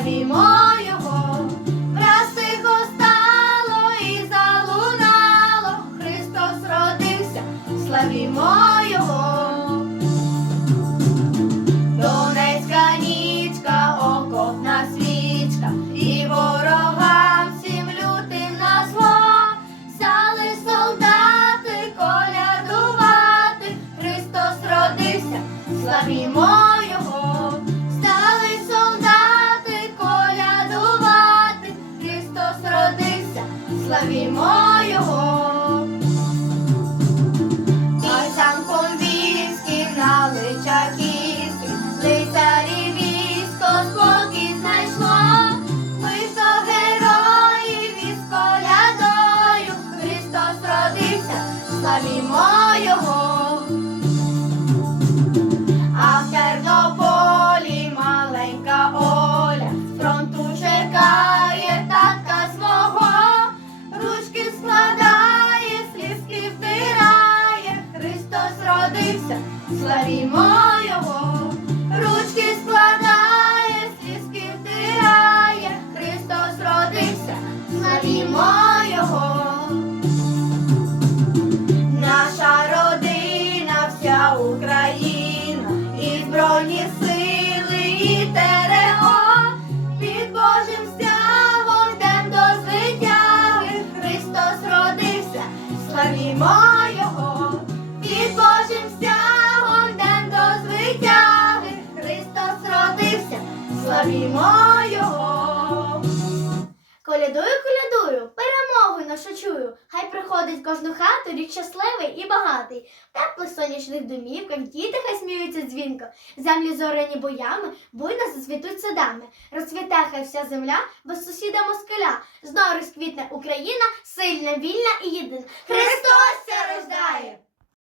славімо Його, враз тихо стало і залунало, Христос родився, славімо Його. Донецька нічка, окопна свічка, і ворогам всім лютим на зло, Сали солдати колядувати, Христос родився, славімо славімо Його. той сам конвійський на личаківський, лицарі військо спокій знайшло, вийшло героїв із колядою, Христос родився, славімо славімо Його, ручки складає, слізки втирає, Христос родився, славімо Його. Наша родина, вся Україна, і збройні сили, і ТРО, під Божим стягом йдем до звитяги, Христос родився, славімо нашу. Хай приходить в кожну хату рік щасливий і багатий. Теплих сонячних домівках діти хай сміються дзвінко. Землі зорені боями, буйно засвітуть садами. Розцвіте хай вся земля без сусіда москаля. Знов розквітне Україна, сильна, вільна і єдина. Христос це рождає!